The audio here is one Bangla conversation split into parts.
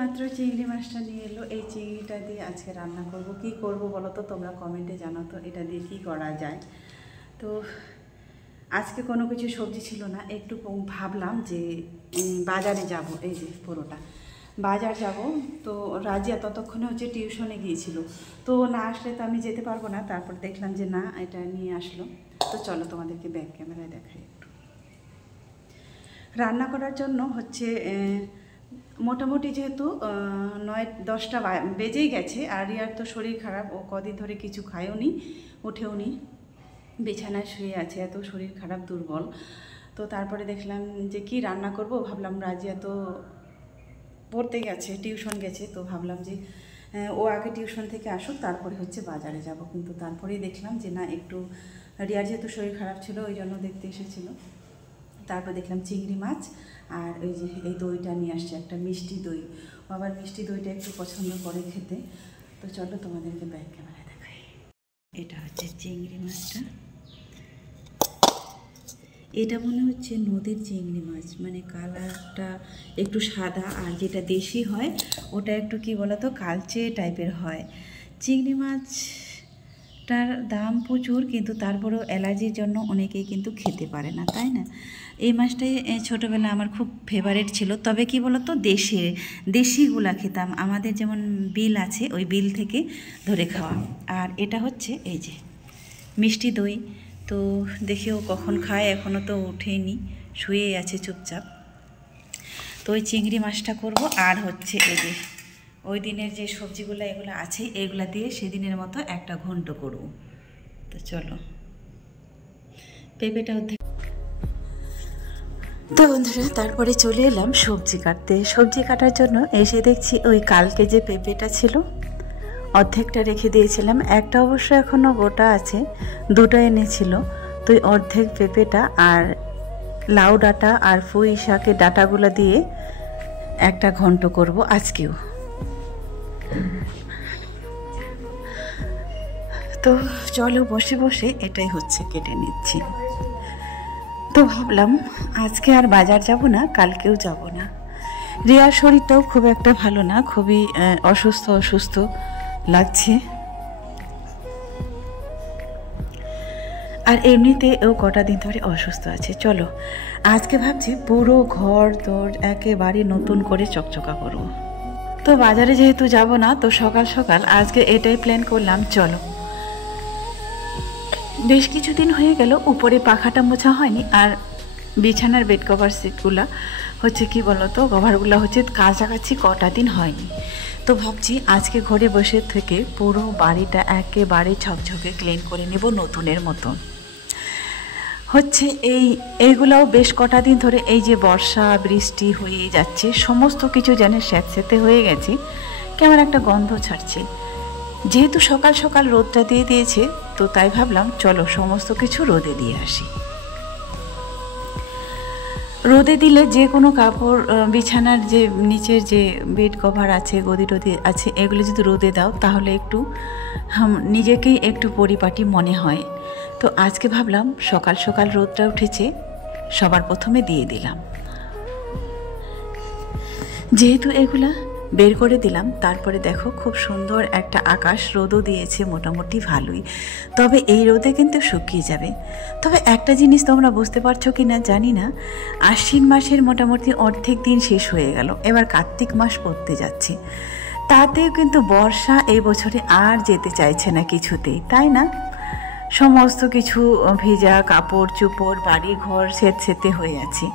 মাত্র চিংড়ি মাছটা নিয়ে এলো। এই চিংড়িটা দিয়ে আজকে রান্না করব। কি করব বলো তো, তোমরা কমেন্টে জানাও তো এটা দিয়ে কি করা যায়। তো আজকে কোনো কিছু সবজি ছিল না, একটু ভাবলাম যে বাজারে যাব। এই যে পুরোটা বাজার যাব। তো রাজিয়া ততক্ষণে হচ্ছে টিউশনে গিয়েছিল, তো না আসলে তো আমি যেতে পারবো না। তারপর দেখলাম যে না, এটা নিয়ে আসলো। তো চলো তোমাদেরকে ব্যাক ক্যামেরায় দেখাই। একটু রান্না করার জন্য হচ্ছে মোটামুটি যেহেতু 9-10টা বেজেই গেছে, আর রিয়ার তো শরীর খারাপ, ও কদিন ধরে কিছু খায়ও নি, উঠেও নি, বিছানায় শুয়ে আছে, এত শরীর খারাপ, দুর্বল। তো তারপরে দেখলাম যে কি রান্না করব। ভাবলাম রাজিয়া তো পড়তে গেছে, টিউশন গেছে, তো ভাবলাম যে ও আগে টিউশন থেকে আসুক, তারপরে হচ্ছে বাজারে যাব। কিন্তু তারপরেই দেখলাম যে না, একটু রিয়ার যেহেতু শরীর খারাপ ছিল ওই জন্য দেখতে এসেছিলো। তারপর দেখলাম চিংড়ি মাছ, আর ওই যে এই দইটা নিয়ে আসছে, একটা মিষ্টি দই। আবার মিষ্টি দইটা একটু পছন্দ করে খেতে। তো চলো তোমাদেরকে ব্যাক ক্যামেরায় দেখাই। এটা হচ্ছে চিংড়ি মাছটা। এটা মনে হচ্ছে নদীর চিংড়ি মাছ, মানে কালারটা একটু সাদা, আর যেটা দেশি হয় ওটা একটু কি বলতো কালচে টাইপের হয়। চিংড়ি মাছটার দাম প্রচুর, কিন্তু তারপরেও অ্যালার্জির জন্য অনেকেই কিন্তু খেতে পারে না, তাই না? এই মাছটাই ছোটোবেলা আমার খুব ফেভারিট ছিল। তবে কি বলতো, দেশিগুলা খেতাম, আমাদের যেমন বিল আছে ওই বিল থেকে ধরে খাওয়া। আর এটা হচ্ছে এই যে মিষ্টি দই। তো দেখি ও কখন খায়, এখনও তো উঠেনি, শুয়েই আছে চুপচাপ। তো ওই চিংড়ি মাছটা করব, আর হচ্ছে এই যে ওই দিনের যে সবজিগুলো এগুলো আছে এগুলা দিয়ে সেদিনের মতো একটা ঘন্ট করব। তো চলো, পেঁপেটা তো বন্ধুরা তারপরে চলে এলাম সবজি কাটতে। সবজি কাটার জন্য এসে দেখছি ওই কালকে যে পেঁপেটা ছিল অর্ধেকটা রেখে দিয়েছিলাম, একটা অবশ্য এখনও গোটা আছে, দুটো এনেছিল। তো অর্ধেক পেঁপেটা আর লাউ ডাঁটা আর পুঁই শাকের ডাঁটাগুলো দিয়ে একটা ঘন্ট করব আজকেও। তো চলো বসে বসে এটাই হচ্ছে কেটে নিচ্ছি। তো ভাবলাম আজকে আর বাজার যাব না, কালকেও যাব না। রিয়ার শরীরটাও খুব একটা ভালো না, খুবই অসুস্থ লাগছে। আর এমনিতে ও কটা দিন ধরে অসুস্থ আছে। চলো আজকে ভাবছি পুরো ঘর তোর একেবারে নতুন করে চকচকা করব। তো বাজারে যেহেতু যাব না, তো সকাল সকাল আজকে এটাই প্ল্যান করলাম। চলো, বেশ কিছুদিন হয়ে গেল উপরে পাখাটা মোছা হয়নি, আর বিছানার বেড কভার সিটগুলা হচ্ছে কি বলতো, কভারগুলো হচ্ছে কাছাকাছি কটা দিন হয়নি। তো ভাবছি আজকে ঘরে বসে থেকে পুরো বাড়িটা একেবারে ঝকঝকে ক্লিন করে নেব নতুনের মতন। হচ্ছে এইগুলাও বেশ কটা দিন ধরে এই যে বর্ষা বৃষ্টি হয়ে যাচ্ছে, সমস্ত কিছু যেন স্যাঁতস্যাঁতে হয়ে গেছে, কেমন একটা গন্ধ ছাড়ছে। যেহেতু সকাল সকাল রোদটা দিয়ে দিয়েছে, তো তাই ভাবলাম চলো সমস্ত কিছু রোদে দিয়ে আসি। রোদে দিলে যে কোনো কাপড়, বিছানার যে নিচের যে বেড কভার আছে, গদি টদি আছে, এগুলো যদি রোদে দাও তাহলে একটু নিজেকেই একটু পরিপাটি মনে হয়। তো আজকে ভাবলাম সকাল সকাল রোদটা উঠেছে, সবার প্রথমে দিয়ে দিলাম। যেহেতু এগুলা বের করে দিলাম, তারপরে দেখো খুব সুন্দর একটা আকাশ, রোদও দিয়েছে মোটামুটি ভালোই। তবে এই রোদে কিন্তু শুকিয়ে যাবে। তবে একটা জিনিস তোমরা বুঝতে পারছো কি না জানি না, আশ্বিন মাসের মোটামুটি অর্ধেক দিন শেষ হয়ে গেল, এবার কার্তিক মাস পড়তে যাচ্ছে। তাতেও কিন্তু বর্ষা এই বছরে আর যেতে চাইছে না কিছুতেই, তাই না? সমস্ত কিছু ভেজা, কাপড় চোপড়, বাড়ি ঘর স্যাঁতস্যাঁতে হয়ে আছে।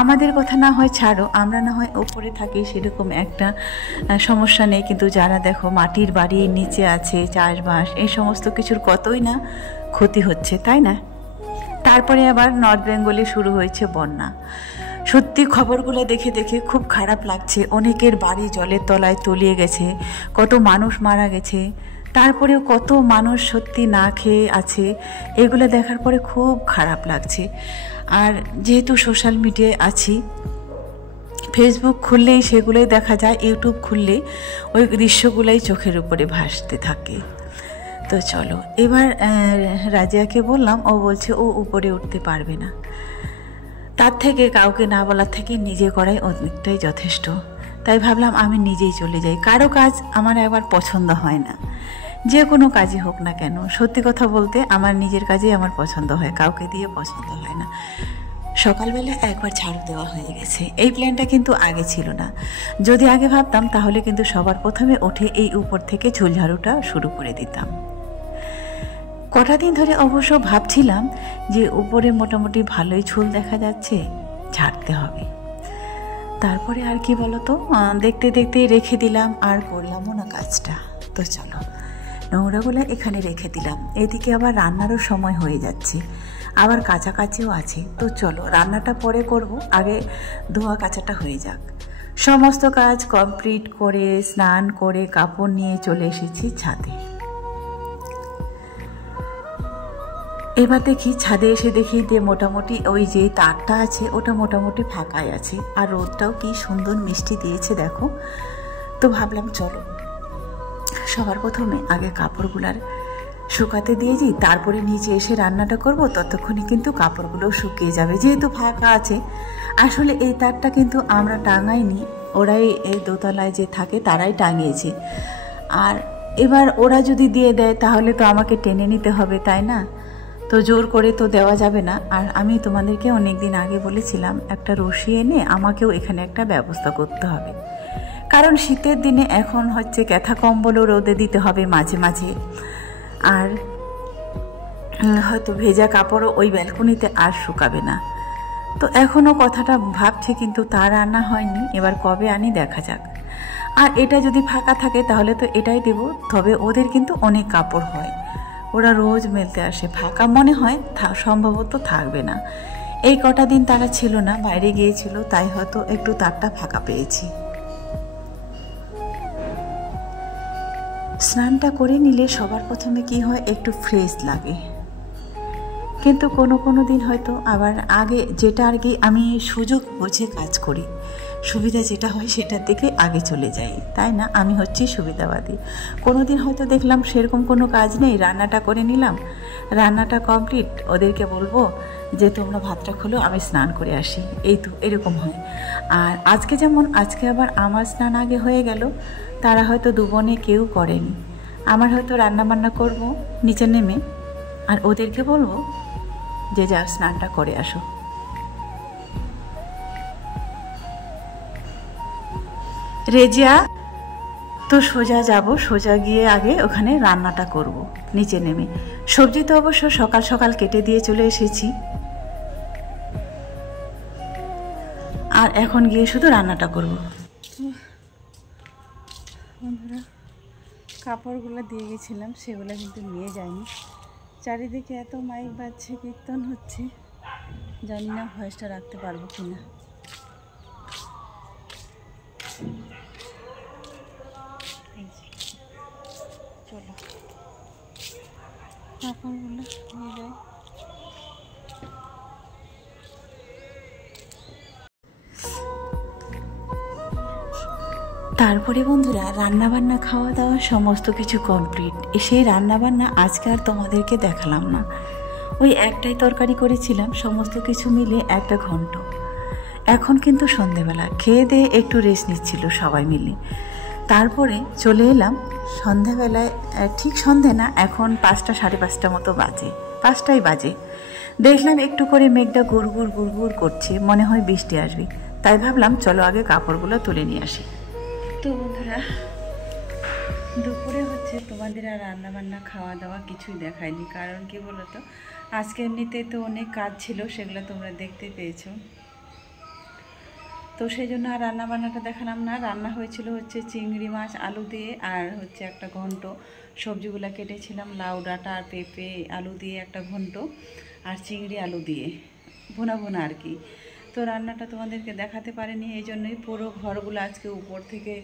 আমাদের কথা না হয় ছাড়ো, আমরা না হয় ওপরে থাকি, সেরকম একটা সমস্যা নেই, কিন্তু যারা দেখো মাটির বাড়ির নিচে আছে, চাষবাস, এই সমস্ত কিছুর কতই না ক্ষতি হচ্ছে, তাই না? তারপরে আবার নর্থ বেঙ্গলে শুরু হয়েছে বন্যা। সত্যি খবরগুলো দেখে দেখে খুব খারাপ লাগছে। অনেকের বাড়ি জলের তলায় তলিয়ে গেছে, কত মানুষ মারা গেছে, তারপরেও কত মানুষ সত্যি না খেয়ে আছে। এগুলো দেখার পরে খুব খারাপ লাগছে। আর যেহেতু সোশ্যাল মিডিয়ায় আছি, ফেসবুক খুললেই সেগুলোই দেখা যায়, ইউটিউব খুললেই ওই দৃশ্যগুলোই চোখের উপরে ভাসতে থাকে। তো চলো এবার রাজিয়াকে বললাম, ও বলছে ও উপরে উঠতে পারবে না। তার থেকে কাউকে না বলার থেকে নিজে করাই অনেকটাই যথেষ্ট। তাই ভাবলাম আমি নিজেই চলে যাই। কারো কাজ আমার একবার পছন্দ হয় না, যে কোনো কাজই হোক না কেন। সত্যি কথা বলতে আমার নিজের কাজেই আমার পছন্দ হয়, কাউকে দিয়ে পছন্দ হয় না। সকালবেলা একবার ঝাড়ু দেওয়া হয়ে গেছে। এই প্ল্যানটা কিন্তু আগে ছিল না। যদি আগে ভাবতাম তাহলে কিন্তু সবার প্রথমে উঠে এই উপর থেকে ঝুল ঝাড়ুটা শুরু করে দিতাম। কটা দিন ধরে অবশ্য ভাবছিলাম যে উপরে মোটামুটি ভালোই ঝুল দেখা যাচ্ছে, ঝাড়তে হবে। তারপরে আর কি বলতো, দেখতে দেখতেই রেখে দিলাম, আর করলামও না কাজটা। তো চলো, নোংরাগুলো এখানে রেখে দিলাম। এদিকে আবার রান্নারও সময় হয়ে যাচ্ছে, আবার কাছাকাছিও আছে। তো চলো, রান্নাটা পরে করব, আগে ধোয়া কাচাটা হয়ে যাক। সমস্ত কাজ কমপ্লিট করে স্নান করে কাপড় নিয়ে চলে এসেছি ছাদে। এবার দেখি ছাদে এসে দেখি যে মোটামুটি ওই যে তারটা আছে ওটা মোটামুটি ফাঁকাই আছে, আর রোদটাও কি সুন্দর মিষ্টি দিয়েছে দেখো। তো ভাবলাম চলো সবার প্রথমে আগে কাপড়গুলার শুকাতে দিয়েছি, তারপরে নিচে এসে রান্নাটা করব। ততক্ষণে কিন্তু কাপড়গুলোও শুকিয়ে যাবে, যেহেতু ফাঁকা আছে। আসলে এই তারটা কিন্তু আমরা টাঙাইনি, ওরাই এই দোতলায় যে থাকে তারাই টাঙিয়েছে। আর এবার ওরা যদি দিয়ে দেয় তাহলে তো আমাকে টেনে নিতে হবে, তাই না? তো জোর করে তো দেওয়া যাবে না। আর আমি তোমাদেরকে অনেক দিন আগে বলেছিলাম একটা রশি এনে আমাকেও এখানে একটা ব্যবস্থা করতে হবে, কারণ শীতের দিনে এখন হচ্ছে ক্যাথা কম্বলও রোদে দিতে হবে মাঝে মাঝে। আর হয়তো ভেজা কাপড়ও ওই ব্যালকনিতে আর শুকাবে না। তো এখনও কথাটা ভাবছি, কিন্তু তার আনা হয়নি, এবার কবে আনি দেখা যাক। আর এটা যদি ফাঁকা থাকে তাহলে তো এটাই দেব। তবে ওদের কিন্তু অনেক কাপড় হয়, ওরা রোজ মেলতে আসে। ফাঁকা মনে হয় সম্ভবত থাকবে না। এই কটা দিন তারা ছিল না, বাইরে গিয়েছিল, তাই হয়তো একটু তারটা ফাঁকা পেয়েছি। স্নানটা করে নিলে সবার প্রথমে কি হয়, একটু ফ্রেশ লাগে। কিন্তু কোনো দিন হয়তো আবার আগে যেটা আর কি আমি সুযোগ বুঝে কাজ করি, সুবিধা যেটা হয় সেটার দিকে আগে চলে যাই, তাই না? আমি হচ্ছি সুবিধাবাদী। কোনো দিন হয়তো দেখলাম সেরকম কোনো কাজ নেই, রান্নাটা করে নিলাম, রান্নাটা কমপ্লিট, ওদেরকে বলবো যে তোমরা ভাতটা খোলো, আমি স্নান করে আসি, এই তো এরকম হয়। আর আজকে যেমন, আজকে আবার আমার স্নান আগে হয়ে গেল, তারা হয়তো দুবনে কেউ করেনি। আমার হয়তো রান্নাবান্না করব নিচে নেমে, আর ওদেরকে বলবো যে যা স্নানটা করে আসো। রেজিয়া তো সোজা যাব, সোজা গিয়ে আগে ওখানে রান্নাটা করব নিচে নেমে। সবজি তো অবশ্য সকাল সকাল কেটে দিয়ে চলে এসেছি, আর এখন গিয়ে শুধু রান্নাটা করব। বন্ধুরা, কাপড়গুলো দিয়ে গেছিলাম, সেগুলো কিন্তু নিয়ে যায়নি। চারিদিকে এত মাইক বাজছে, কীর্তন হচ্ছে, জানি না ভয়েসটা রাখতে পারবো কিনা। চলো কাপড়গুলো নিয়ে যাই। তারপরে বন্ধুরা, রান্নাবান্না খাওয়া দাওয়া সমস্ত কিছু কমপ্লিট। সেই রান্নাবান্না আজকে আর তোমাদেরকে দেখালাম না, ওই একটাই তরকারি করেছিলাম, সমস্ত কিছু মিলে একটা ঘন্ট। এখন কিন্তু সন্ধেবেলা খেয়ে দিয়ে একটু রেস্ট নিচ্ছিল সবাই মিলে। তারপরে চলে এলাম সন্ধেবেলায়, ঠিক সন্ধে না, এখন 5টা সাড়ে 5টা মতো বাজে, 5টাই বাজে। দেখলাম একটু করে মেঘটা গুড়গুড় গুড়গুড় করছে, মনে হয় বৃষ্টি আসবে। তাই ভাবলাম চলো আগে কাপড়গুলো তুলে নিয়ে আসি। তো বন্ধুরা, দুপুরে হচ্ছে তোমাদের আর রান্নাবান্না খাওয়া দাওয়া কিছুই দেখায়নি, কারণ কি বলতো, আজকে এমনিতে তো অনেক কাজ ছিল, সেগুলো তোমরা দেখতে পেয়েছো। তো সেই জন্য আর রান্নাবান্নাটা দেখালাম না। রান্না হয়েছিল হচ্ছে চিংড়ি মাছ আলু দিয়ে, আর হচ্ছে একটা ঘন্ট। সবজিগুলো কেটেছিলাম, লাউ ডাঁটা আর পেঁপে আলু দিয়ে একটা ঘন্ট, আর চিংড়ি আলু দিয়ে ভুনা ভুনা আর কি। তো রান্নাটা তোমাদেরকে দেখাতে পারিনি, এই জন্যই পুরো ঘরগুলো আজকে উপর থেকে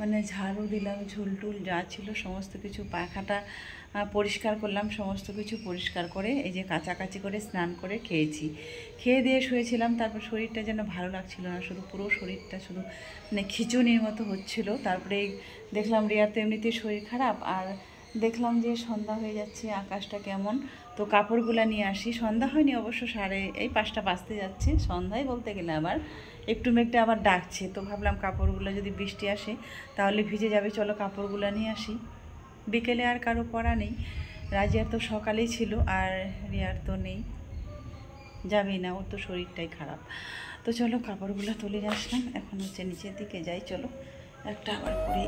মানে ঝাড়ু দিলাম, ঝুলটুল যা ছিল সমস্ত কিছু, পাখাটা পরিষ্কার করলাম, সমস্ত কিছু পরিষ্কার করে এই যে কাচাকাচি করে স্নান করে খেয়েছি। খেয়ে দিয়ে শুয়েছিলাম, তারপর শরীরটা যেন ভালো লাগছিল না, শুধু পুরো শরীরটা শুধু মানে খিচুনির মতো হচ্ছিল। তারপরে দেখলাম রিয়ার তো এমনিতেই শরীর খারাপ, আর দেখলাম যে সন্ধ্যা হয়ে যাচ্ছে, আকাশটা কেমন, তো কাপড়গুলো নিয়ে আসি। সন্ধ্যা হয়নি অবশ্য, এই 5টা বাজতে যাচ্ছে, সন্ধ্যায় বলতে গেলে আবার একটু মেঘটা আবার ডাকছে, তো ভাবলাম কাপড়গুলো যদি বৃষ্টি আসে তাহলে ভিজে যাবে, চলো কাপড়গুলো নিয়ে আসি। বিকেলে আর কারো পড়া নেই, রাজিয়ার তো সকালেই ছিল আর রিয়ার তো নেই, যাবেই না, ওর তো শরীরটাই খারাপ। তো চলো কাপড়গুলো তুলে আসলাম, এখন হচ্ছে নিচের দিকে যাই, চলো একটা আবার পরে